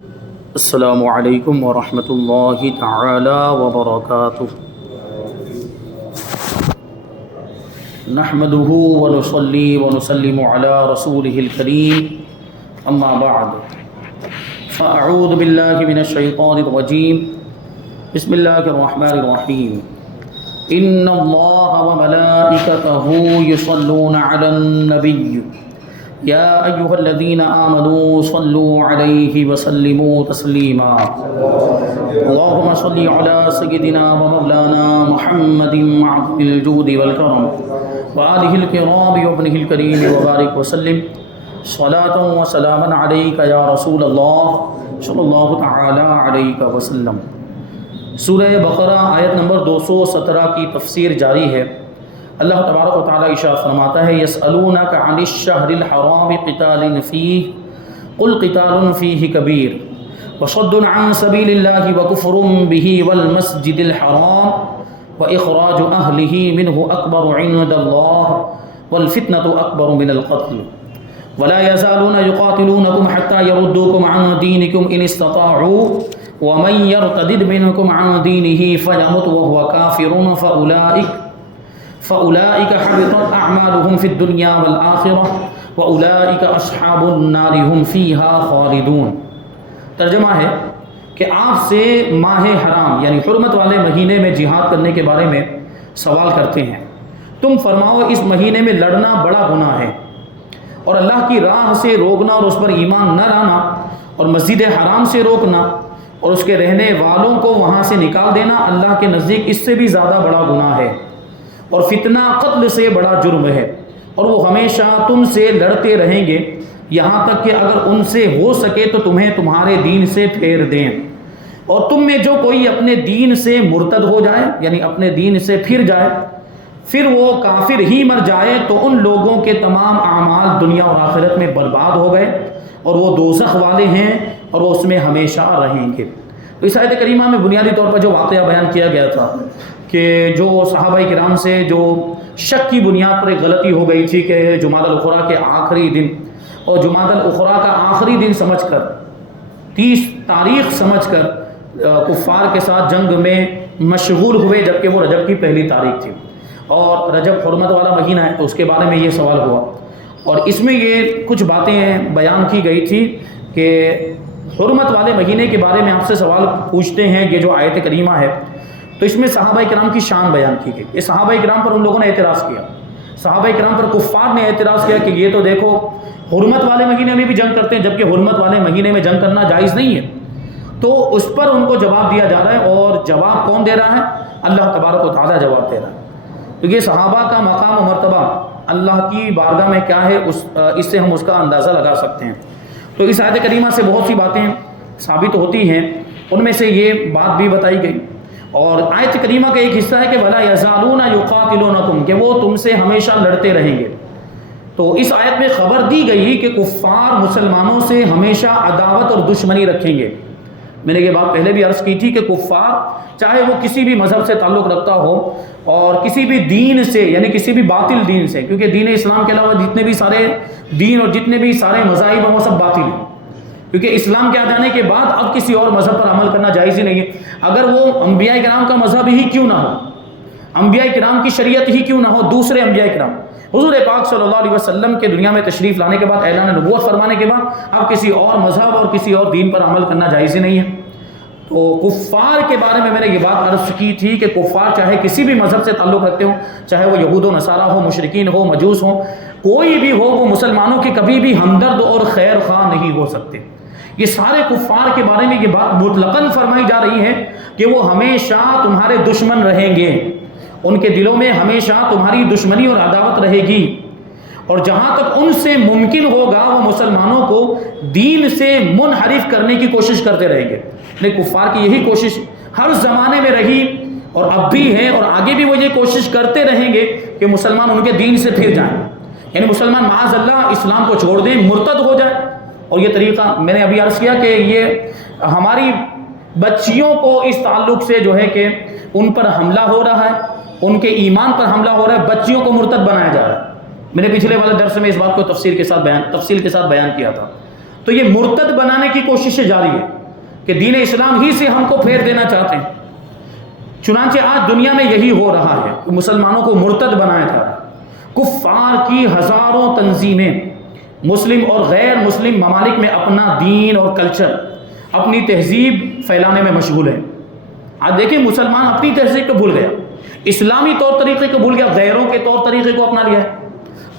السلام علیکم ورحمۃ اللہ تعالی وبرکاتہ۔ نحمده ونصلي ونسلم على رسوله الكريم اما بعد فاعوذ باللہ من الشیطان الرجیم بسم اللہ الرحمن الرحیم ان اللہ وملائکتہ یصلون علی النبی یا ایہا الذین آمنوا صلوا علیہ وسلموا تسلیما اللہم صل علی سیدنا ومولانا محمد معظم الجود والکرم وآلہ الکرام وابنہ الکریم وبارک وسلم صلاۃ و سلاما علیک یا رسول اللہ صلی اللہ تعالی علیہ وسلم۔ سورہ بقرہ آیت نمبر 217 کی تفسیر جاری ہے۔ اللہ تبارک و تعالی ارشاد فرماتا ہے یسألونک عن الشہر الحرام قتال فیہ قل قتال فیہ کبیر وصد عن سبیل اللہ وکفر بہ والمسجد الحرام واخراج اہلہ منہ اکبر عند اللہ والفتنة اکبر من القتل ولا يزالون يقاتلونكم حتى يردوكم عن دينكم إن استطاعوا ومن يرتد منكم عن دينه فيمت وهو كافر فأولئك حبطت أعمالهم في الدنيا والآخرة وأولئك أصحاب النار هم فيها خالدون۔ ترجمہ ہے کہ آپ سے ماہ حرام یعنی حرمت والے مہینے میں جہاد کرنے کے بارے میں سوال کرتے ہیں۔ تم فرماؤ اس مہینے میں لڑنا بڑا گناہ ہے اور اللہ کی راہ سے روکنا اور اس پر ایمان نہ لانا اور مسجد حرام سے روکنا اور اس کے رہنے والوں کو وہاں سے نکال دینا اللہ کے نزدیک اس سے بھی زیادہ بڑا گناہ ہے اور فتنہ قتل سے بڑا جرم ہے، اور وہ ہمیشہ تم سے لڑتے رہیں گے یہاں تک کہ اگر ان سے ہو سکے تو تمہیں تمہارے دین سے پھیر دیں، اور تم میں جو کوئی اپنے دین سے مرتد ہو جائے یعنی اپنے دین سے پھر جائے پھر وہ کافر ہی مر جائے تو ان لوگوں کے تمام اعمال دنیا اور آخرت میں برباد ہو گئے اور وہ دوزخ والے ہیں اور وہ اس میں ہمیشہ رہیں گے۔ تو اس آیت کریمہ میں بنیادی طور پر جو واقعہ بیان کیا گیا تھا کہ جو صحابہ کرام سے جو شک کی بنیاد پر ایک غلطی ہو گئی تھی کہ جمادی الاخری کے آخری دن اور جمادی الاخری کا آخری دن سمجھ کر 30 تاریخ سمجھ کر کفار کے ساتھ جنگ میں مشغول ہوئے جبکہ وہ رجب کی پہلی تاریخ تھی اور رجب حرمت والا مہینہ ہے، تو اس کے بارے میں یہ سوال ہوا اور اس میں یہ کچھ باتیں بیان کی گئی تھی کہ حرمت والے مہینے کے بارے میں آپ سے سوال پوچھتے ہیں۔ یہ جو آیت کریمہ ہے تو اس میں صحابہ کرام کی شان بیان کی گئی۔ یہ صحابہ کرام پر ان لوگوں نے اعتراض کیا، صحابہ کرام پر کفار نے اعتراض کیا کہ یہ تو دیکھو حرمت والے مہینے میں بھی جنگ کرتے ہیں جبکہ حرمت والے مہینے میں جنگ کرنا جائز نہیں ہے۔ تو اس پر ان کو جواب دیا جا رہا ہے، اور جواب کون دے رہا ہے؟ اللہ تبارک و تعالیٰ جواب دے رہا ہے۔ تو یہ صحابہ کا مقام و مرتبہ اللہ کی بارگاہ میں کیا ہے اس سے ہم اس کا اندازہ لگا سکتے ہیں۔ تو اس آیت کریمہ سے بہت سی باتیں ثابت ہوتی ہیں، ان میں سے یہ بات بھی بتائی گئی، اور آیت کریمہ کا ایک حصہ ہے کہ وَلَا يَزَالُونَ يُقَاتِلُونَكُمْ کہ وہ تم سے ہمیشہ لڑتے رہیں گے۔ تو اس آیت میں خبر دی گئی کہ کفار مسلمانوں سے ہمیشہ عداوت اور دشمنی رکھیں گے۔ میں نے یہ بات پہلے بھی عرض کی تھی کہ کفار چاہے وہ کسی بھی مذہب سے تعلق رکھتا ہو اور کسی بھی دین سے یعنی کسی بھی باطل دین سے، کیونکہ دین اسلام کے علاوہ جتنے بھی سارے دین اور جتنے بھی سارے مذاہب ہیں وہ سب باطل ہیں، کیونکہ اسلام کے آ جانے کے بعد اب کسی اور مذہب پر عمل کرنا جائز ہی نہیں ہے، اگر وہ انبیاء کرام کا مذہب ہی کیوں نہ ہو، انبیاء کرام کی شریعت ہی کیوں نہ ہو، دوسرے انبیاء کرام حضور پاک صلی اللہ علیہ وسلم کے دنیا میں تشریف لانے کے بعد اعلان نبوت فرمانے کے بعد اب کسی اور مذہب اور کسی اور دین پر عمل کرنا جائز ہی نہیں ہے۔ تو کفار کے بارے میں نے یہ بات عرض کی تھی کہ کفار چاہے کسی بھی مذہب سے تعلق رکھتے ہوں، چاہے وہ یہود و نصارہ ہو، مشرکین ہو، مجوس ہو، کوئی بھی ہو، وہ مسلمانوں کے کبھی بھی ہمدرد اور خیر خواہ نہیں ہو سکتے۔ یہ سارے کفار کے بارے میں یہ بات مطلقاً فرمائی جا رہی ہے کہ وہ ہمیشہ تمہارے دشمن رہیں گے، ان کے دلوں میں ہمیشہ تمہاری دشمنی اور عداوت رہے گی، اور جہاں تک ان سے ممکن ہوگا وہ مسلمانوں کو دین سے منحرف کرنے کی کوشش کرتے رہیں گے۔ لیکن کفار کی یہی کوشش ہر زمانے میں رہی اور اب بھی ہے، اور آگے بھی وہ یہ کوشش کرتے رہیں گے کہ مسلمان ان کے دین سے پھر جائیں، یعنی مسلمان معاذ اللہ اسلام کو چھوڑ دیں، مرتد ہو جائیں۔ اور یہ طریقہ میں نے ابھی عرض کیا کہ یہ ہماری بچیوں کو اس تعلق سے جو ہے کہ ان پر حملہ ہو رہا ہے، ان کے ایمان پر حملہ ہو رہا ہے، بچیوں کو مرتد بنایا جا رہا ہے۔ میں نے پچھلے والے درس میں اس بات کو تفصیل کے ساتھ بیان کیا تھا۔ تو یہ مرتد بنانے کی کوششیں جاری ہے کہ دین اسلام ہی سے ہم کو پھیر دینا چاہتے ہیں۔ چنانچہ آج دنیا میں یہی ہو رہا ہے کہ مسلمانوں کو مرتد بنایا جا رہا ہے۔ کفار کی ہزاروں تنظیمیں مسلم اور غیر مسلم ممالک میں اپنا دین اور کلچر، اپنی تہذیب پھیلانے میں مشغول ہے۔ آج دیکھیں مسلمان اپنی تہذیب کو بھول گیا، اسلامی طور طریقے کو بھول گیا، غیروں کے طور طریقے کو اپنا لیا ہے،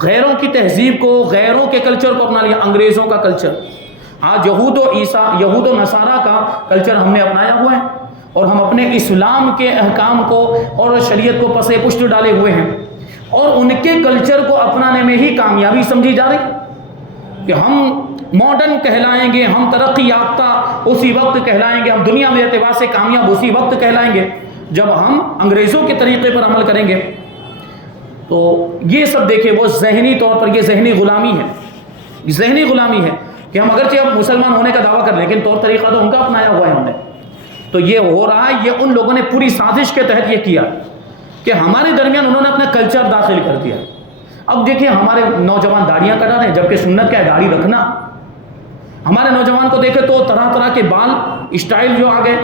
غیروں کی تہذیب کو، غیروں کے کلچر کو اپنا لیا، انگریزوں کا کلچر۔ آج یہود و نصارہ کا کلچر ہم نے اپنایا ہوا ہے، اور ہم اپنے اسلام کے احکام کو اور شریعت کو پس پشت ڈالے ہوئے ہیں، اور ان کے کلچر کو اپنانے میں ہی کامیابی سمجھی جا رہی کہ ہم ماڈرن کہلائیں گے، ہم ترقی یافتہ اسی وقت کہلائیں گے، ہم دنیا میں اعتبار سے کامیاب اسی وقت کہلائیں گے جب ہم انگریزوں کے طریقے پر عمل کریں گے۔ تو یہ سب دیکھیں، وہ ذہنی طور پر یہ ذہنی غلامی ہے، ذہنی غلامی ہے کہ ہم اگرچہ اب مسلمان ہونے کا دعویٰ کر لیں لیکن طور طریقہ تو ان کا اپنایا ہوا ہے ہم نے۔ تو یہ ہو رہا ہے، یہ ان لوگوں نے پوری سازش کے تحت یہ کیا کہ ہمارے درمیان انہوں نے اپنا کلچر داخل کر دیا۔ اب دیکھیں ہمارے نوجوان داڑیاں کٹا رہے ہیں، جبکہ سنت کیا ہے داڑھی رکھنا۔ ہمارے نوجوان کو دیکھے تو طرح طرح کے بال اسٹائل جو آ گئے،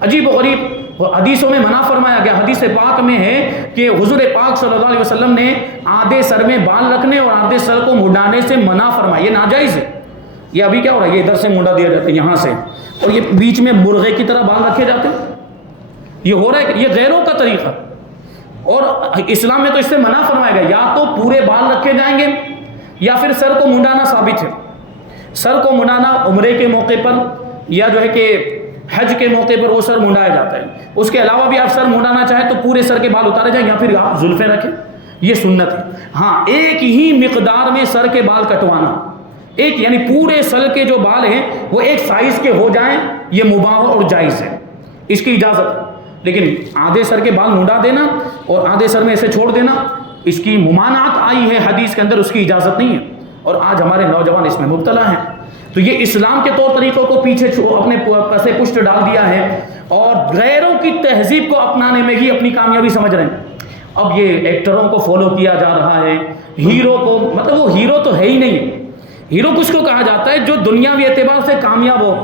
عجیب و غریب، حدیثوں میں منع فرمایا گیا۔ حدیث پاک میں ہے کہ حضور پاک صلی اللہ علیہ وسلم نے آدھے سر میں بال رکھنے اور آدھے سر کو مڈانے سے منع فرمایا، یہ ناجائز ہے۔ یہ ابھی کیا ہو رہا ہے، یہ ادھر سے منڈا دیا جاتا ہے یہاں سے، اور یہ بیچ میں مرغے کی طرح بال رکھے جاتے ہیں۔ یہ ہو رہا ہے کہ یہ غیروں کا طریقہ، اور اسلام میں تو اس سے منع فرمایا گیا، یا تو پورے بال رکھے جائیں گے یا پھر سر کو منڈانا ثابت ہے۔ سر کو منڈانا عمرے کے موقع پر یا جو ہے کہ حج کے موقع پر وہ سر منڈایا جاتا ہے، اس کے علاوہ بھی آپ سر منڈانا چاہیں تو پورے سر کے بال اتارے جائیں یا پھر آپ زلفیں رکھیں، یہ سنت ہے۔ ہاں ایک ہی مقدار میں سر کے بال کٹوانا، ایک یعنی پورے سر کے جو بال ہیں وہ ایک سائز کے ہو جائیں، یہ مباح اور جائز ہے، اس کی اجازت ہے۔ لیکن آدھے سر کے بال منڈا دینا اور آدھے سر میں ایسے چھوڑ دینا، اس کی ممانعت آئی ہے حدیث کے اندر، اس کی اجازت نہیں ہے، اور آج ہمارے نوجوان اس میں مبتلا ہیں۔ تو یہ اسلام کے طور طریقوں کو پیچھے اپنے پسے پشت ڈال دیا ہے، اور غیروں کی تہذیب کو اپنانے میں ہی اپنی کامیابی سمجھ رہے ہیں۔ اب یہ ایکٹروں کو فالو کیا جا رہا ہے، ہیرو کو، مطلب وہ ہیرو تو ہے ہی نہیں۔ ہیرو کس کو کہا جاتا ہے؟ جو دنیاوی اعتبار سے کامیاب ہو۔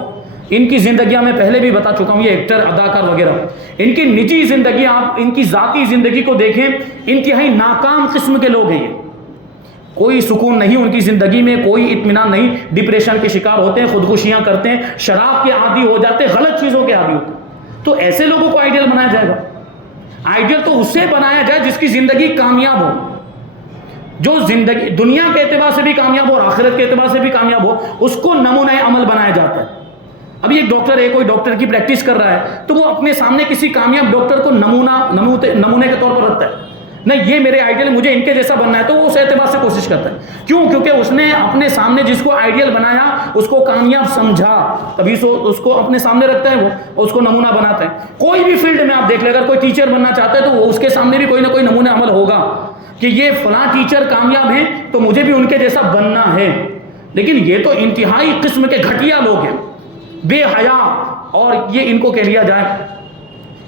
ان کی زندگیاں میں پہلے بھی بتا چکا ہوں، یہ ایکٹر، اداکار وغیرہ، ان کی نجی زندگی، آپ ان کی ذاتی زندگی کو دیکھیں، انتہائی ناکام قسم کے لوگ ہیں۔ یہ کوئی سکون نہیں ان کی زندگی میں، کوئی اطمینان نہیں، ڈپریشن کے شکار ہوتے ہیں، خودکشیاں کرتے ہیں، شراب کے عادی ہو جاتے ہیں، غلط چیزوں کے عادی ہوتے ہیں۔ تو ایسے لوگوں کو آئیڈیل بنایا جائے گا؟ آئیڈیل تو اس سے بنایا جائے جس کی زندگی کامیاب ہو، جو زندگی دنیا کے اعتبار سے بھی کامیاب ہو اور آخرت کے اعتبار سے بھی کامیاب ہو، اس کو نمونہ عمل بنایا جاتا ہے۔ ابھی ایک ڈاکٹر ہے، کوئی ڈاکٹر کی پریکٹس کر رہا ہے، تو وہ اپنے سامنے کسی کامیاب ڈاکٹر کو نمونے کے طور پر رکھتا ہے، نہیں یہ میرے آئیڈیل، مجھے ان کے جیسا بننا ہے، تو وہ اس اعتبار سے کوشش کرتا ہے۔ کیوں؟ کیونکہ اس نے اپنے سامنے جس کو آئیڈیل بنایا اس کو کامیاب سمجھا، تبھی اس کو اپنے سامنے رکھتا ہے، وہ اس کو نمونہ بناتا ہے۔ کوئی بھی فیلڈ میں آپ دیکھ لیں، اگر کوئی ٹیچر بننا چاہتا ہے تو وہ اس کے سامنے بھی کوئی نہ کوئی نمونہ عمل ہوگا کہ یہ فلاں ٹیچر کامیاب ہیں تو مجھے بھی ان کے جیسا بننا ہے۔ لیکن یہ تو انتہائی قسم کے گھٹیا لوگ ہیں، بے حیا، اور یہ ان کو کہہ لیا جائے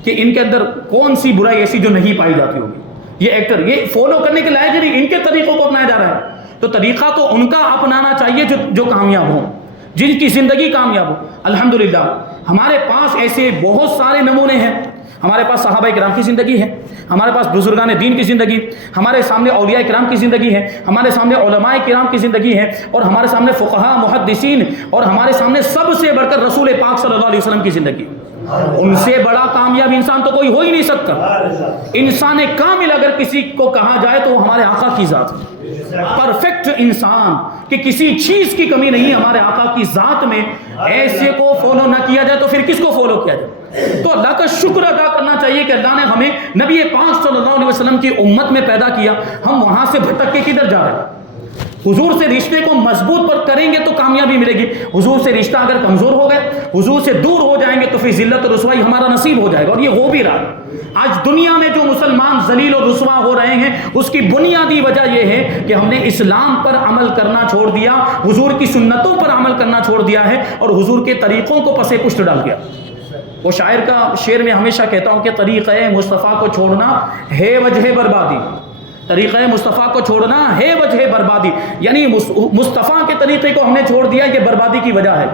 کہ ان کے اندر کون سی برائی ایسی جو نہیں پائی جاتی ہوگی۔ یہ ایکٹر یہ فالو کرنے کے لائق نہیں، ان کے طریقوں کو اپنایا جا رہا ہے۔ تو طریقہ تو ان کا اپنانا چاہیے جو کامیاب ہوں، جن کی زندگی کامیاب ہو۔ الحمدللہ ہمارے پاس ایسے بہت سارے نمونے ہیں۔ ہمارے پاس صحابہ کرام کی زندگی ہے، ہمارے پاس بزرگان دین کی زندگی، ہمارے سامنے اولیاء کرام کی زندگی ہے، ہمارے سامنے علماء کرام کی زندگی ہے، اور ہمارے سامنے فقہاء، محدثین، اور ہمارے سامنے سب سے بڑھ کر رسول پاک صلی اللہ علیہ وسلم کی زندگی۔ ان سے بڑا کامیاب انسان تو کوئی ہو ہی نہیں سکتا۔ انسان کامل اگر کسی کو کہا جائے تو وہ ہمارے آقا کی ذات ہے، پرفیکٹ انسان کہ کسی چیز کی کمی نہیں ہمارے آقا کی ذات میں۔ ایسے کو فالو نہ کیا جائے تو پھر کس کو فالو کیا جائے؟ تو اللہ کا شکر ادا کرنا چاہیے کہ اللہ نے ہمیں نبی پاک صلی اللہ علیہ وسلم کی امت میں پیدا کیا، ہم وہاں سے بھٹک کے کدھر جا رہے ہیں؟ حضور سے رشتے کو مضبوط پر کریں گے تو کامیابی ملے گی۔ حضور سے رشتہ اگر کمزور ہو گئے، حضور سے دور ہو جائیں گے تو پھر ذلت اور رسوائی ہمارا نصیب ہو جائے گا، اور یہ ہو بھی رہا ہے۔ آج دنیا میں جو مسلمان ذلیل اور رسوا ہو رہے ہیں، اس کی بنیادی وجہ یہ ہے کہ ہم نے اسلام پر عمل کرنا چھوڑ دیا، حضور کی سنتوں پر عمل کرنا چھوڑ دیا ہے، اور حضور کے طریقوں کو پسے پشت ڈال دیا۔ وہ شاعر کا شعر میں ہمیشہ کہتا ہوں کہ طریقہ مصطفیٰ کو چھوڑنا ہے وجہ بربادی، طریقہ مصطفیٰ کو چھوڑنا ہے وجہ بربادی، یعنی مصطفیٰ کے طریقے کو ہم نے چھوڑ دیا، یہ بربادی کی وجہ ہے۔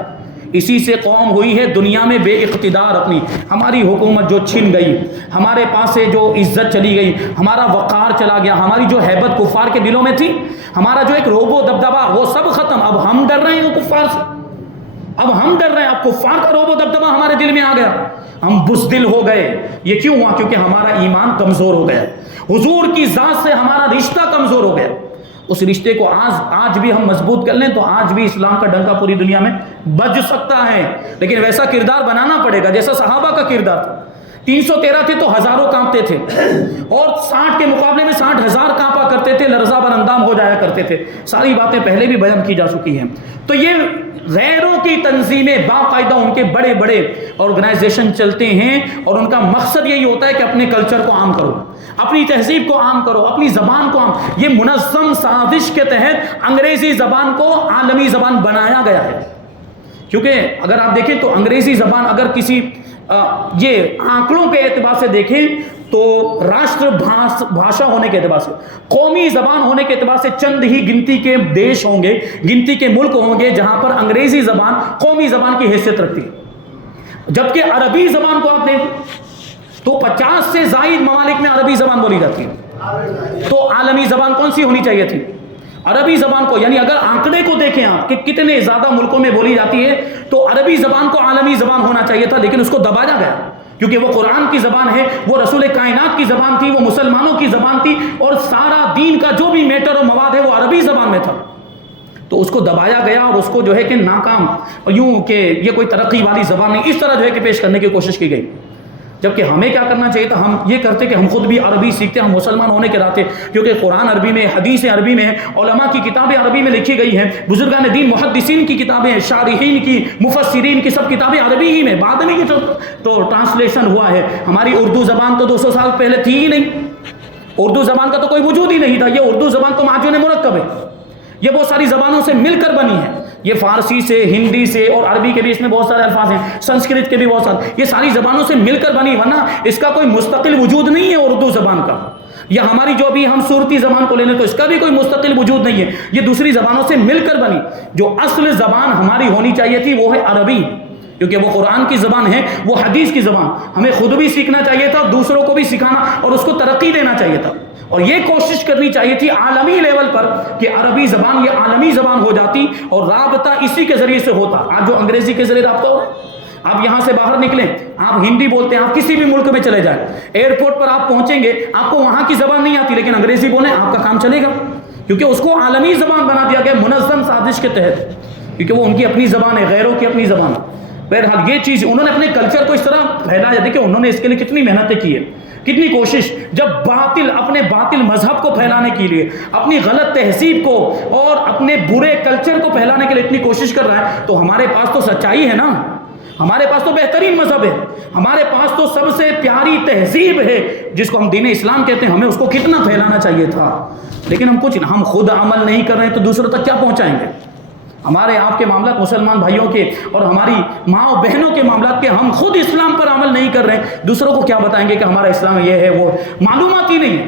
اسی سے قوم ہوئی ہے دنیا میں بے اقتدار اپنی، ہماری حکومت جو چھن گئی، ہمارے پاس سے جو عزت چلی گئی، ہمارا وقار چلا گیا، ہماری جو ہیبت کفار کے دلوں میں تھی، ہمارا جو ایک روب و دبدبہ وہ سب ختم۔ اب ہم ڈر رہے ہیں وہ کفار سے، اب ہم ڈر رہے ہیں، اب کفار کا روب و دبدبہ ہمارے دل میں آ گیا، ہم بزدل ہو گئے۔ یہ کیوں ہوا؟ کیونکہ ہمارا ایمان کمزور ہو گیا، حضور کی ذات سے ہمارا رشتہ کمزور ہو گیا۔ اس رشتے کو آج بھی ہم مضبوط کر لیں تو آج بھی اسلام کا ڈنکا پوری دنیا میں بج سکتا ہے، لیکن ویسا کردار بنانا پڑے گا جیسا صحابہ کا کردار تھا۔ 313 تھے تو ہزاروں کانپتے تھے، اور 60 کے مقابلے میں 60,000 کانپا کرتے تھے، لرزہ بر اندام ہو جایا کرتے تھے۔ ساری باتیں پہلے بھی بیان کی جا چکی ہیں۔ تو یہ غیروں کی تنظیمیں باقاعدہ ان کے بڑے بڑے آرگنائزیشن چلتے ہیں، اور ان کا مقصد یہی ہوتا ہے کہ اپنے کلچر کو عام کرو، اپنی تہذیب کو عام کرو، اپنی زبان کو عام۔ یہ منظم سازش کے تحت انگریزی زبان کو عالمی زبان بنایا گیا ہے۔ کیونکہ اگر آپ دیکھیں تو انگریزی زبان اگر کسی یہ آنکڑوں کے اعتبار سے دیکھیں تو راشٹر بھاشا ہونے کے اعتبار سے، قومی زبان ہونے کے اعتبار سے چند ہی گنتی کے دیش ہوں گے، گنتی کے ملک ہوں گے جہاں پر انگریزی زبان قومی زبان کی حیثیت رکھتی ہے۔ جبکہ عربی زبان کو آپ دیکھیں تو 50 سے زائد ممالک میں عربی زبان بولی جاتی ہے۔ تو عالمی زبان کون سی ہونی چاہیے تھی؟ عربی زبان کو، یعنی اگر آنکڑے کو دیکھیں آپ کہ کتنے زیادہ ملکوں میں بولی جاتی ہے تو عربی زبان کو عالمی زبان ہونا چاہیے تھا، لیکن اس کو دبایا گیا کیونکہ وہ قرآن کی زبان ہے، وہ رسول کائنات کی زبان تھی، وہ مسلمانوں کی زبان تھی، اور سارا دین کا جو بھی میٹر اور مواد ہے وہ عربی زبان میں تھا۔ تو اس کو دبایا گیا اور اس کو جو ہے کہ ناکام، یوں کہ یہ کوئی ترقی والی زبان نہیں، اس طرح جو ہے کہ پیش کرنے کی کوشش کی گئی۔ جبکہ ہمیں کیا کرنا چاہیے تھا؟ ہم یہ کرتے کہ ہم خود بھی عربی سیکھتے، ہم مسلمان ہونے کے ناطے، کیونکہ قرآن عربی میں، حدیث عربی میں، علماء کی کتابیں عربی میں لکھی گئی ہیں، بزرگان دین محدثین کی کتابیں، شارحین کی، مفسرین کی سب کتابیں عربی ہی میں، بعد میں یہ تو ٹرانسلیشن ہوا ہے۔ ہماری اردو زبان تو 200 سال پہلے تھی ہی نہیں، اردو زبان کا تو کوئی وجود ہی نہیں تھا۔ یہ اردو زبان تو معجون مرکب ہے، یہ بہت ساری زبانوں سے مل کر بنی ہے۔ یہ فارسی سے، ہندی سے اور عربی کے بھی اس میں بہت سارے الفاظ ہیں، سنسکرت کے بھی بہت سارے، یہ ساری زبانوں سے مل کر بنی، ورنہ اس کا کوئی مستقل وجود نہیں ہے اردو زبان کا۔ یا ہماری جو بھی ہم صورتی زبان کو لینے تو اس کا بھی کوئی مستقل وجود نہیں ہے، یہ دوسری زبانوں سے مل کر بنی۔ جو اصل زبان ہماری ہونی چاہیے تھی وہ ہے عربی، کیونکہ وہ قرآن کی زبان ہے، وہ حدیث کی زبان۔ ہمیں خود بھی سیکھنا چاہیے تھا، دوسروں کو بھی سکھانا اور اس کو ترقی دینا چاہیے تھا، اور یہ کوشش کرنی چاہیے تھی عالمی لیول پر کہ عربی زبان یہ عالمی زبان ہو جاتی اور رابطہ اسی کے ذریعے سے ہوتا۔ آج جو انگریزی کے ذریعے رابطہ ہو رہا ہے، آپ یہاں سے باہر نکلیں، آپ ہندی بولتے ہیں، آپ کسی بھی ملک میں چلے جائیں، ایئرپورٹ پر آپ پہنچیں گے، آپ کو وہاں کی زبان نہیں آتی لیکن انگریزی بولیں، آپ کا کام چلے گا، کیونکہ اس کو عالمی زبان بنا دیا گیا منظم سازش کے تحت، کیونکہ وہ ان کی اپنی زبان ہے، غیروں کی اپنی زبان۔ بہرحال یہ چیز انہوں نے اپنے کلچر کو اس طرح پھیلایا، دیکھیں انہوں نے اس کے لیے کتنی محنتیں کی ہے، کتنی کوشش، جب اپنے باطل مذہب کو پھیلانے کے لیے، اپنی غلط تہذیب کو اور اپنے برے کلچر کو پھیلانے کے لیے اتنی کوشش کر رہا ہے، تو ہمارے پاس تو سچائی ہے نا، ہمارے پاس تو بہترین مذہب ہے، ہمارے پاس تو سب سے پیاری تہذیب ہے جس کو ہم دین اسلام کہتے ہیں، ہمیں اس کو کتنا پھیلانا چاہیے تھا، لیکن ہم خود عمل نہیں کر رہے ہیں تو دوسروں تک کیا پہنچائیں گے؟ ہمارے آپ کے معاملات مسلمان بھائیوں کے اور ہماری ماں و بہنوں کے معاملات کے ہم خود اسلام پر عمل نہیں کر رہے ہیں، دوسروں کو کیا بتائیں گے کہ ہمارا اسلام یہ ہے وہ؟ معلومات ہی نہیں ہے۔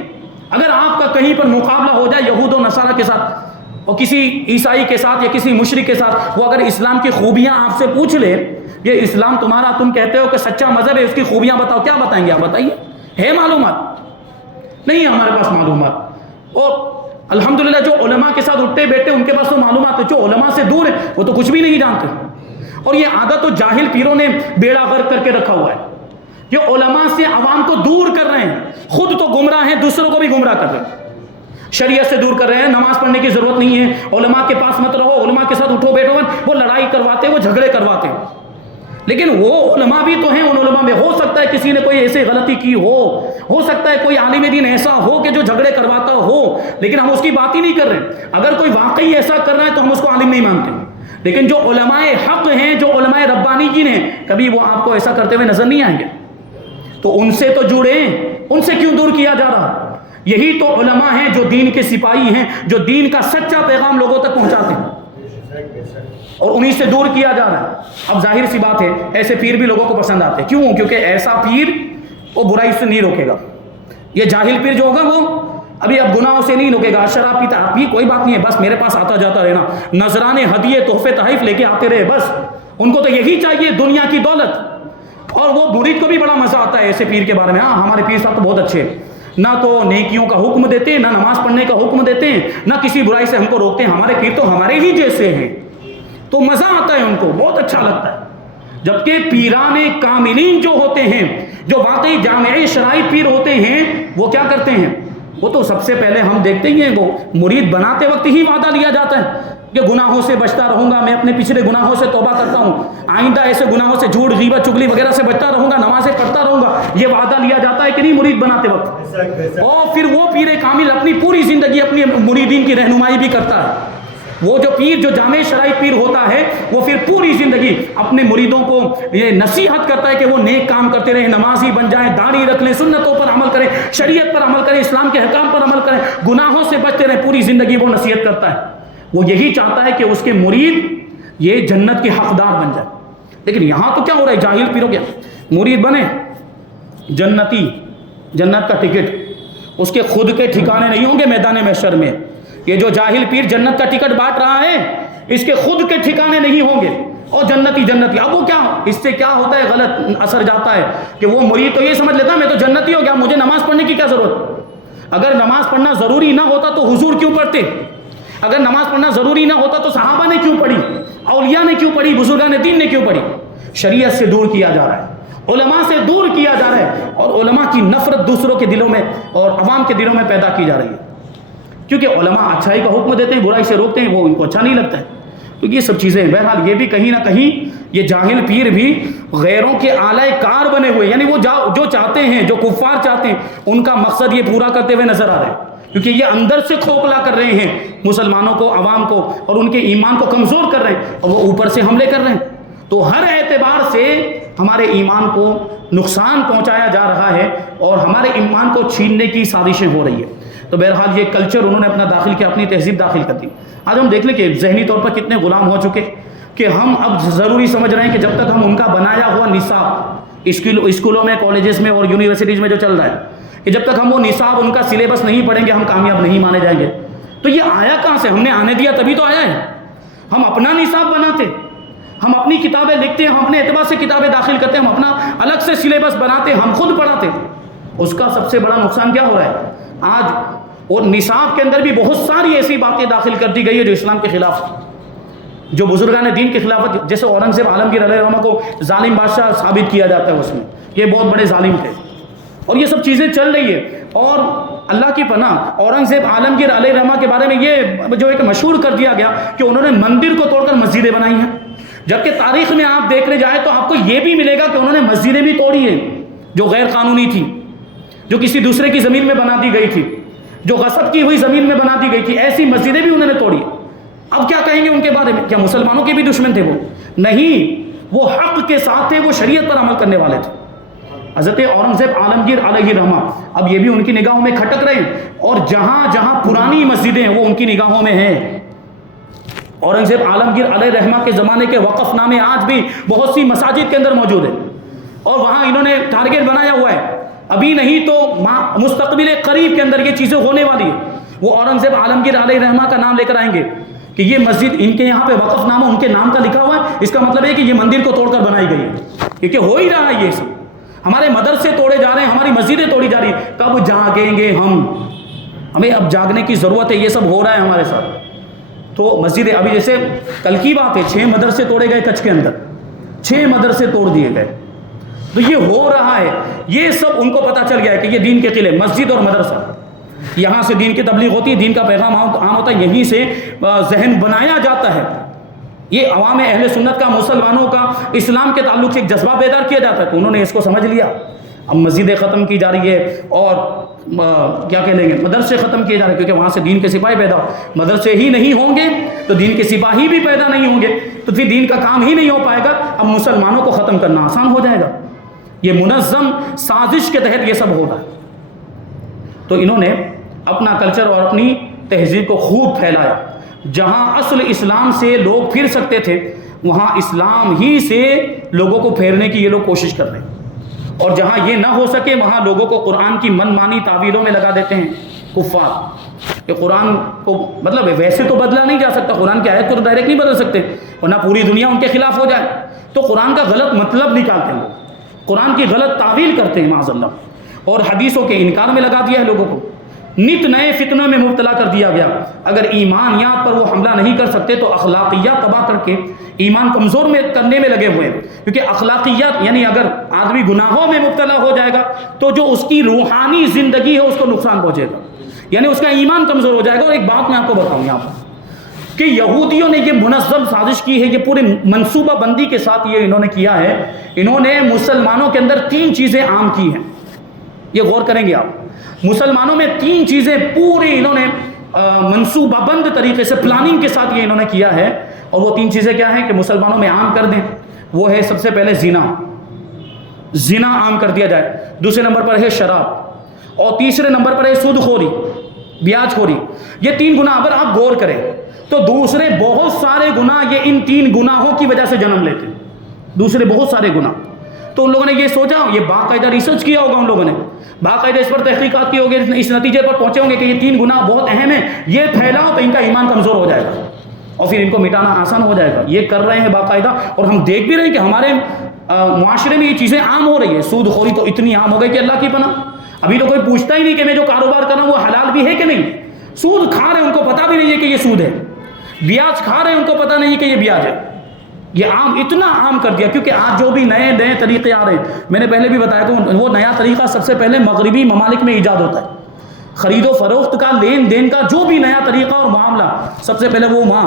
اگر آپ کا کہیں پر مقابلہ ہو جائے یہود و نصارہ کے ساتھ اور کسی عیسائی کے ساتھ یا کسی مشرک کے ساتھ، وہ اگر اسلام کی خوبیاں آپ سے پوچھ لے، یہ اسلام تمہارا تم کہتے ہو کہ سچا مذہب ہے، اس کی خوبیاں بتاؤ، کیا بتائیں گے آپ؟ بتائیے، ہے معلومات؟ نہیں ہے ہمارے پاس معلومات۔ اور الحمدللہ جو علماء کے ساتھ اٹھتے بیٹھتے ان کے پاس تو معلومات ہے، جو علماء سے دور ہے وہ تو کچھ بھی نہیں جانتے، اور یہ عادت تو جاہل پیروں نے بیڑا غرق کر کے رکھا ہوا ہے، جو علماء سے عوام کو دور کر رہے ہیں، خود تو گمراہ ہیں، دوسروں کو بھی گمراہ کر رہے ہیں، شریعت سے دور کر رہے ہیں، نماز پڑھنے کی ضرورت نہیں ہے، علماء کے پاس مت رہو، علماء کے ساتھ اٹھو بیٹھو، وہ لڑائی کرواتے، وہ جھگڑے کرواتے، لیکن وہ علماء بھی تو ہیں، ان علماء میں ہو سکتا ہے کسی نے کوئی ایسی غلطی کی ہو سکتا ہے کوئی عالم دین ایسا ہو کہ جو جھگڑے کرواتا ہو، لیکن ہم اس کی بات ہی نہیں کر رہے۔ اگر کوئی واقعی ایسا کر رہا ہے تو ہم اس کو عالم نہیں مانتے، لیکن جو علماء حق ہیں، جو علماء ربانیین ہیں، کبھی وہ آپ کو ایسا کرتے ہوئے نظر نہیں آئیں گے، تو ان سے تو جڑیں، ان سے کیوں دور کیا جا رہا؟ یہی تو علماء ہیں جو دین کے سپاہی ہیں، جو دین کا سچا پیغام لوگوں تک پہنچاتے ہیں، اور انہی سے دور کیا جا رہا ہے۔ اب ظاہر سی بات ہے ایسے پیر بھی لوگوں کو پسند آتے ہیں، کیوں؟ کیونکہ ایسا پیر وہ برائی سے نہیں روکے گا، یہ جاہل پیر جو ہوگا ابھی اب گناہوں سے نہیں روکے گا، شراب پیتا ابھی کوئی بات نہیں ہے، بس میرے پاس آتا جاتا رہنا، نذرانے ہدیے تحفے تحائف لے کے آتے رہے، بس ان کو تو یہی چاہیے، دنیا کی دولت۔ اور وہ مرید کو بھی بڑا مزہ آتا ہے ایسے پیر کے بارے میں، ہاں ہمارے پیر صاحب تو بہت اچھے ہیں، نہ تو نیکیوں کا حکم دیتے ہیں، نہ نماز پڑھنے کا حکم دیتے ہیں، نہ کسی برائی سے ہم کو روکتے ہیں، ہمارے پیر تو ہمارے ہی جیسے ہیں، تو مزہ آتا ہے ان کو، بہت اچھا لگتا ہے۔ جبکہ پیران کاملین جو ہوتے ہیں، جو واقعی جامع شرعی پیر ہوتے ہیں، وہ کیا کرتے ہیں؟ وہ تو سب سے پہلے ہم دیکھتے ہی ہیں، وہ مرید بناتے وقت ہی وعدہ لیا جاتا ہے کہ گناہوں سے بچتا رہوں گا، میں اپنے پچھلے گناہوں سے توبہ کرتا ہوں، آئندہ ایسے گناہوں سے جھوٹ غیبت چغلی وغیرہ سے بچتا رہوں گا، نمازیں پڑھتا رہوں گا، یہ وعدہ لیا جاتا ہے کہ نہیں مرید بناتے وقت؟ اور پھر وہ پیر کامل اپنی پوری زندگی اپنی مریدین کی رہنمائی بھی کرتا ہے۔ وہ جو پیر جو جامع شرعی پیر ہوتا ہے، وہ پھر پوری زندگی اپنے مریدوں کو یہ نصیحت کرتا ہے کہ وہ نیک کام کرتے رہیں، نمازی بن جائیں، داڑھی رکھ لیں، سنتوں پر عمل کریں، شریعت پر عمل کریں، اسلام کے احکام پر عمل کریں، گناہوں سے بچتے رہیں، پوری زندگی وہ نصیحت کرتا ہے۔ وہ یہی چاہتا ہے کہ اس کے مرید یہ جنت کے حقدار بن جائے۔ لیکن یہاں تو کیا ہو رہا ہے، جاہل پیروں کیا مرید بنے جنتی، جنت کا ٹکٹ اس کے خود کے ٹھکانے نہیں ہوں گے میدان محشر میں۔ یہ جو جاہل پیر جنت کا ٹکٹ بانٹ رہا ہے، اس کے خود کے ٹھکانے نہیں ہوں گے، اور جنتی جنتی۔ اب وہ کیا، اس سے کیا ہوتا ہے، غلط اثر جاتا ہے کہ وہ مرید تو یہ سمجھ لیتا ہے میں تو جنتی ہو گیا، مجھے نماز پڑھنے کی کیا ضرورت؟ اگر نماز پڑھنا ضروری نہ ہوتا تو حضور کیوں پڑھتے؟ اگر نماز پڑھنا ضروری نہ ہوتا تو صحابہ نے کیوں پڑھی، اولیاء نے کیوں پڑھی، بزرگان دین نے کیوں پڑھی؟ شریعت سے دور کیا جا رہا ہے، علماء سے دور کیا جا رہا ہے، اور علماء کی نفرت دوسروں کے دلوں میں اور عوام کے دلوں میں پیدا کی جا رہی ہے، کیونکہ علماء اچھائی کا حکم دیتے ہیں، برائی سے روکتے ہیں، وہ ان کو اچھا نہیں لگتا ہے۔ تو یہ سب چیزیں ہیں۔ بہرحال یہ بھی کہیں نہ کہیں یہ جاہل پیر بھی غیروں کے اعلی کار بنے ہوئے، یعنی وہ جو چاہتے ہیں، جو کفار چاہتے ہیں، ان کا مقصد یہ پورا کرتے ہوئے نظر آ رہے ہیں، کیونکہ یہ اندر سے کھوکھلا کر رہے ہیں مسلمانوں کو، عوام کو، اور ان کے ایمان کو کمزور کر رہے ہیں، اور وہ اوپر سے حملے کر رہے ہیں۔ تو ہر اعتبار سے ہمارے ایمان کو نقصان پہنچایا جا رہا ہے، اور ہمارے ایمان کو چھیننے کی سازشیں ہو رہی ہیں۔ تو بہرحال یہ کلچر انہوں نے اپنا داخل کیا، اپنی تہذیب داخل کر دی۔ آج ہم دیکھ لیں کہ ذہنی طور پر کتنے غلام ہو چکے کہ ہم اب ضروری سمجھ رہے ہیں کہ جب تک ہم ان کا بنایا ہوا نصاب اسکولوں میں، کالجز میں اور یونیورسٹیز میں جو چل رہا ہے، کہ جب تک ہم وہ نصاب ان کا سلیبس نہیں پڑھیں گے، ہم کامیاب نہیں مانے جائیں گے۔ تو یہ آیا کہاں سے؟ ہم نے آنے دیا تبھی تو آیا ہے۔ ہم اپنا نصاب بناتے، ہم اپنی کتابیں لکھتے ہیں، ہم اپنے اعتبار سے کتابیں داخل کرتے ہیں، ہم اپنا الگ سے سلیبس بناتے، ہم خود پڑھاتے۔ اس کا سب سے بڑا نقصان کیا ہو رہا ہے آج؟ اور نصاب کے اندر بھی بہت ساری ایسی باتیں داخل کر دی گئی ہے جو اسلام کے خلاف، جو بزرگان دین کے خلاف، جیسے اورنگزیب عالمگیر علیہ الرحمہ کو ظالم بادشاہ ثابت کیا جاتا ہے، اس میں یہ بہت بڑے ظالم تھے، اور یہ سب چیزیں چل رہی ہے۔ اور اللہ کی پناہ، اورنگزیب عالمگیر علیہ الرحمہ کے بارے میں یہ جو ایک مشہور کر دیا گیا کہ انہوں نے مندر کو توڑ کر مسجدیں بنائی ہیں، جبکہ تاریخ میں آپ دیکھنے جائیں تو آپ کو یہ بھی ملے گا کہ انہوں نے مسجدیں بھی توڑی ہیں جو غیر قانونی تھی، جو کسی دوسرے کی زمین میں بنا دی گئی تھی، جو غصب کی ہوئی زمین میں بنا دی گئی تھی، ایسی مسجدیں بھی انہوں نے توڑی۔ اب کیا کہیں گے ان کے بارے میں؟ کیا مسلمانوں کے بھی دشمن تھے وہ؟ نہیں، وہ حق کے ساتھ تھے، وہ شریعت پر عمل کرنے والے تھے۔ حضرت اورنگزیب عالمگیر علیہ الرحمہ اب یہ بھی ان کی نگاہوں میں کھٹک رہے ہیں، اور جہاں جہاں پرانی مسجدیں ہیں وہ ان کی نگاہوں میں ہیں۔ اورنگزیب عالمگیر علیہ الرحمہ کے زمانے کے وقف نامے آج بھی بہت سی مساجد کے اندر موجود ہیں، اور وہاں انہوں نے ٹارگیٹ بنایا ہوا ہے، ابھی نہیں تو مستقبل قریب کے اندر یہ چیزیں ہونے والی ہیں۔ وہ اورنگزیب عالمگیر علیہ الرحمہ کا نام لے کر آئیں گے کہ یہ مسجد ان کے یہاں پہ وقف نامہ ان کے نام کا لکھا ہوا ہے، اس کا مطلب ہے کہ یہ مندر کو توڑ کر بنائی گئی ہے، کیونکہ ہو ہی رہا ہے یہ سب۔ ہمارے مدرسے توڑے جا رہے ہیں، ہماری مسجدیں توڑی جا رہی ہیں، کب جاگیں گے ہم؟ ہمیں اب جاگنے کی ضرورت ہے، یہ سب ہو رہا ہے ہمارے ساتھ۔ تو مسجدیں ابھی جیسے کل کی بات ہے، 6 مدرسے توڑے گئے کچھ کے اندر، 6 مدرسے توڑ دیے گئے۔ تو یہ ہو رہا ہے، یہ سب ان کو پتہ چل گیا ہے کہ یہ دین کے قلعے، مسجد اور مدرسہ، یہاں سے دین کی تبلیغ ہوتی ہے، دین کا پیغام عام ہوتا ہے، یہیں سے ذہن بنایا جاتا ہے۔ یہ عوام اہل سنت کا، مسلمانوں کا اسلام کے تعلق سے ایک جذبہ بیدار کیا جاتا ہے، تو انہوں نے اس کو سمجھ لیا۔ اب مسجدیں ختم کی جا رہی ہے، اور کیا کہہ لیں گے، مدرسے ختم کیے جا رہے ہیں، کیونکہ وہاں سے دین کے سپاہی پیدا ہو۔ مدرسے ہی نہیں ہوں گے تو دین کے سپاہی بھی پیدا نہیں ہوں گے، تو پھر دین کا کام ہی نہیں ہو پائے گا۔ اب مسلمانوں کو ختم کرنا آسان ہو جائے گا۔ یہ منظم سازش کے تحت یہ سب ہو رہا ہے۔ تو انہوں نے اپنا کلچر اور اپنی تہذیب کو خوب پھیلایا۔ جہاں اصل اسلام سے لوگ پھر سکتے تھے، وہاں اسلام ہی سے لوگوں کو پھیرنے کی یہ لوگ کوشش کر رہے ہیں، اور جہاں یہ نہ ہو سکے وہاں لوگوں کو قرآن کی من مانی تعویلوں میں لگا دیتے ہیں، کفار. یہ قرآن کو مطلب ویسے تو بدلا نہیں جا سکتا, قرآن کی آیت کو تو ڈائریکٹ نہیں بدل سکتے ورنہ پوری دنیا ان کے خلاف ہو جائے. تو قرآن کا غلط مطلب نکالتے ہیں, قرآن کی غلط تعویل کرتے ہیں معاذ اللہ, اور حدیثوں کے انکار میں لگا دیا ہے لوگوں کو, نت نئے فتنوں میں مبتلا کر دیا گیا. اگر ایمانیات پر وہ حملہ نہیں کر سکتے تو اخلاقیات تباہ کر کے ایمان کمزور میں کرنے میں لگے ہوئے ہیں. کیونکہ اخلاقیات یعنی اگر آدمی گناہوں میں مبتلا ہو جائے گا تو جو اس کی روحانی زندگی ہے اس کو نقصان پہنچے گا, یعنی اس کا ایمان کمزور ہو جائے گا. اور ایک بات میں آپ کو بتاؤں یہاں پر کہ یہودیوں نے یہ منظم سازش کی ہے, یہ پورے منصوبہ بندی کے ساتھ یہ انہوں نے کیا ہے. انہوں نے مسلمانوں کے اندر 3 چیزیں عام کی ہیں, یہ غور کریں گے آپ. مسلمانوں میں 3 چیزیں پوری انہوں نے منصوبہ بند طریقے سے پلاننگ کے ساتھ یہ انہوں نے کیا ہے. اور وہ 3 چیزیں کیا ہیں کہ مسلمانوں میں عام کر دیں. وہ ہے سب سے پہلے زنا عام کر دیا جائے, دوسرے نمبر پر ہے شراب, اور تیسرے نمبر پر ہے سود خوری, بیاج خوری. یہ 3 گناہ اگر آپ غور کریں تو دوسرے بہت سارے گناہ یہ ان 3 گناہوں کی وجہ سے جنم لیتے ہیں, دوسرے بہت سارے گناہ. تو ان لوگوں نے یہ سوچا, یہ باقاعدہ ریسرچ کیا ہوگا ان لوگوں نے, باقاعدہ اس پر تحقیقات کی ہوگی, اس نتیجے پر پہنچے ہوں گے کہ یہ 3 گناہ بہت اہم ہیں, یہ پھیلاؤ تو ان کا ایمان کمزور ہو جائے گا اور پھر ان کو مٹانا آسان ہو جائے گا. یہ کر رہے ہیں باقاعدہ, اور ہم دیکھ بھی رہے ہیں کہ ہمارے معاشرے میں یہ چیزیں عام ہو رہی ہے. سود خوری تو اتنی عام ہو گئی کہ اللہ کی پناہ, ابھی تو کوئی پوچھتا ہی نہیں کہ میں جو کاروبار کر رہا ہوں وہ حلال بھی ہے کہ نہیں. سود کھا رہے ہیں, ان کو پتہ بھی نہیں ہے کہ یہ سود ہے. بیاج کھا رہے ہیں, ان کو پتہ نہیں کہ یہ بیاج ہے. یہ عام, اتنا عام کر دیا. کیونکہ آج جو بھی نئے طریقے آ رہے ہیں, میں نے پہلے بھی بتایا کہ وہ نیا طریقہ سب سے پہلے مغربی ممالک میں ایجاد ہوتا ہے. خرید و فروخت کا, لین دین کا جو بھی نیا طریقہ اور معاملہ سب سے پہلے وہ وہاں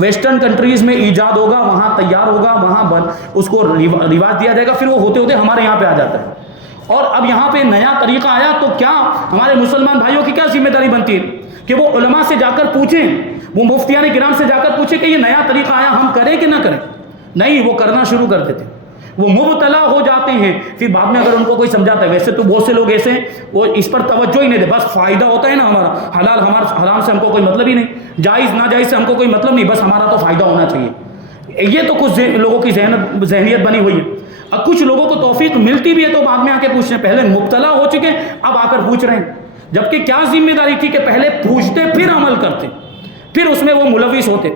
ویسٹرن کنٹریز میں ایجاد ہوگا, وہاں تیار ہوگا, وہاں اس کو رواج دیا جائے گا, پھر وہ ہوتے ہوتے ہمارے یہاں پہ آ جاتا ہے. اور اب یہاں پہ نیا طریقہ آیا تو کیا ہمارے مسلمان بھائیوں کی کیا ذمہ داری بنتی ہے کہ وہ علماء سے جا کر پوچھیں, وہ مفتیان کرام سے جا کر پوچھیں کہ یہ نیا طریقہ آیا, ہم کریں کہ نہ کریں. نہیں, وہ کرنا شروع کر دیتے, وہ مبتلا ہو جاتے ہیں. پھر بعد میں اگر ان کو کوئی سمجھاتا ہے, ویسے تو بہت سے لوگ ایسے وہ اس پر توجہ ہی نہیں دے, بس فائدہ ہوتا ہے نا ہمارا, حلال ہمارا حرام سے ہم کو کوئی مطلب ہی نہیں, جائز ناجائز سے ہم کو کوئی مطلب نہیں, بس ہمارا تو فائدہ ہونا چاہیے. یہ تو کچھ لوگوں کی ذہنیت بنی ہوئی ہے. اب کچھ لوگوں کو توفیق ملتی بھی ہے تو بعد میں آ کے پوچھتے ہیں, پہلے مبتلا ہو چکے اب آ کر پوچھ رہے ہیں. جبکہ کیا ذمہ داری تھی کہ پہلے پوچھتے پھر عمل کرتے, پھر اس میں وہ ملوث ہوتے.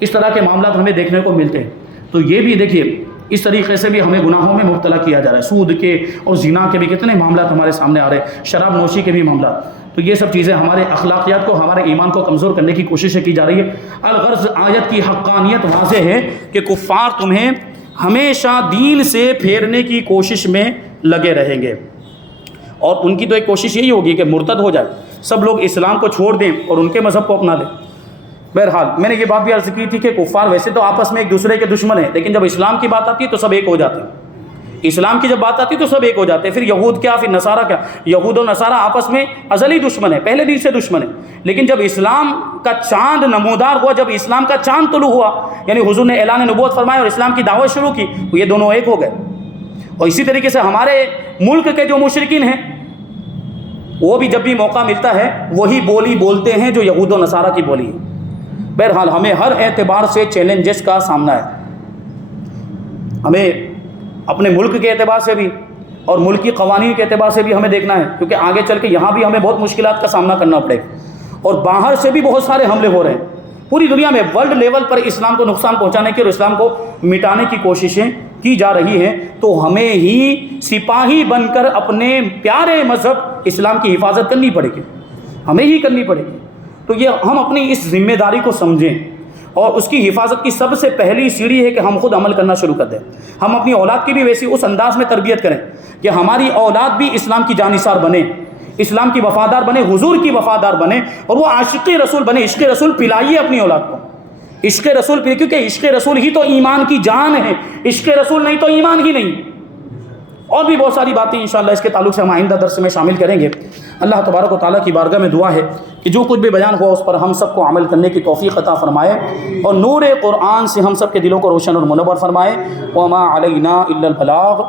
اس طرح کے معاملات ہمیں دیکھنے کو ملتے ہیں. تو یہ بھی دیکھیے, اس طریقے سے بھی ہمیں گناہوں میں مبتلا کیا جا رہا ہے. سود کے اور زنا کے بھی کتنے معاملات ہمارے سامنے آ رہے ہیں, شراب نوشی کے بھی معاملات. تو یہ سب چیزیں ہمارے اخلاقیات کو, ہمارے ایمان کو کمزور کرنے کی کوششیں کی جا رہی ہے. الغرض آیت کی حقانیت واضح ہے کہ کفار تمہیں ہمیشہ دین سے پھیرنے کی کوشش میں لگے رہیں گے, اور ان کی تو ایک کوشش یہی ہوگی کہ مرتد ہو جائے, سب لوگ اسلام کو چھوڑ دیں اور ان کے مذہب کو اپنا لیں. بہرحال میں نے یہ بات بھی عرض کی تھی کہ کفار ویسے تو آپس میں ایک دوسرے کے دشمن ہیں, لیکن جب اسلام کی بات آتی ہے تو سب ایک ہو جاتے ہیں. اسلام کی جب بات آتی ہے تو سب ایک ہو جاتے ہیں. پھر یہود کیا, پھر نصارہ کیا, یہود و نصارہ آپس میں ازلی دشمن ہے, پہلے دن سے دشمن ہے. لیکن جب اسلام کا چاند نمودار ہوا, جب اسلام کا چاند طلوع ہوا, یعنی حضور نے اعلان نبوت فرمایا اور اسلام کی دعوت شروع کی, تو یہ دونوں ایک ہو گئے. اور اسی طریقے سے ہمارے ملک کے جو مشرکین ہیں وہ بھی جب بھی موقع ملتا ہے وہی بولی بولتے ہیں جو یہود و نصارہ کی بولی ہے. بہرحال ہمیں ہر اعتبار سے چیلنجز کا سامنا ہے. ہمیں اپنے ملک کے اعتبار سے بھی اور ملکی قوانین کے اعتبار سے بھی ہمیں دیکھنا ہے, کیونکہ آگے چل کے یہاں بھی ہمیں بہت مشکلات کا سامنا کرنا پڑے گا. اور باہر سے بھی بہت سارے حملے ہو رہے ہیں پوری دنیا میں, ورلڈ لیول پر اسلام کو نقصان پہنچانے کی اور اسلام کو مٹانے کی کوششیں کی جا رہی ہیں. تو ہمیں ہی سپاہی بن کر اپنے پیارے مذہب اسلام کی حفاظت کرنی پڑے گی, ہمیں ہی کرنی پڑے گی. تو یہ ہم اپنی اس ذمہ داری کو سمجھیں, اور اس کی حفاظت کی سب سے پہلی سیڑھی ہے کہ ہم خود عمل کرنا شروع کر دیں. ہم اپنی اولاد کی بھی ویسی اس انداز میں تربیت کریں کہ ہماری اولاد بھی اسلام کی جانثار بنے, اسلام کی وفادار بنے, حضور کی وفادار بنے, اور وہ عاشق رسول بنے. عشق رسول پلائیے اپنی اولاد کو, عشق رسول پلائیے, کیونکہ عشق رسول ہی تو ایمان کی جان ہے, عشق رسول نہیں تو ایمان ہی نہیں. اور بھی بہت ساری باتیں انشاءاللہ اس کے تعلق سے ہم آئندہ درس میں شامل کریں گے. اللہ تبارک و تعالیٰ کی بارگاہ میں دعا ہے کہ جو کچھ بھی بیان ہوا اس پر ہم سب کو عمل کرنے کی توفیق عطا فرمائے, اور نور قرآن سے ہم سب کے دلوں کو روشن اور منور فرمائے. وما علینا الا البلاغ.